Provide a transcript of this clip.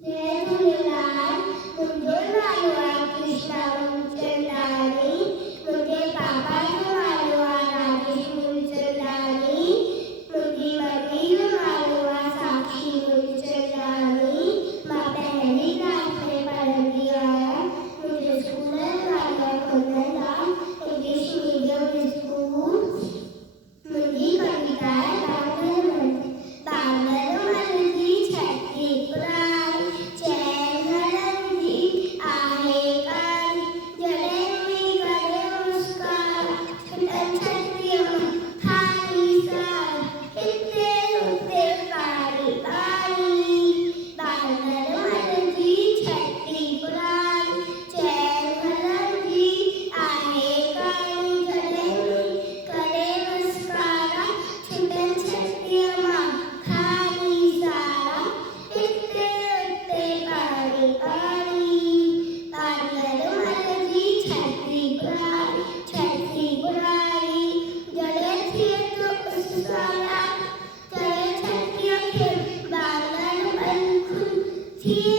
जय झूलेलाल। मुंहिंजो नालो आहे कृष्णा मूलचंदानी। मुंहिंजे पापा जो नालो आहे राजेश मूलचंदानी। मुंहिंजी मम्मी जो नालो आहे साक्षी मूलचंदानी। मां पहिरीं क्लास में पढ़ंदी आहियां। मुंहिंजे स्कूल जो नालो आहे कुंदनराम इंग्लिश मीडियम स्कूल। मुंहिंजी कविता आहे बांगरमल जी छठी पुराई। चैन हलनि जी आहे काई। जॾहिं बि करे मुस्कान छुटनि छटीअ मां खाली सार। हिते हुते पाणी पाणी। बांगरमल जी छठी पुराई। चैन हलनि जी आहे काई। जॾहिं बि करे मुस्कान छुटनि छटीअ मां खाली सार। हिते हुते पाणी पाणी। बांगरमल जी छठी पुराई। छठी पुराई जॾहिं थिए थो उसाला। तॾहिं छटीअ खे बांगरमल थिए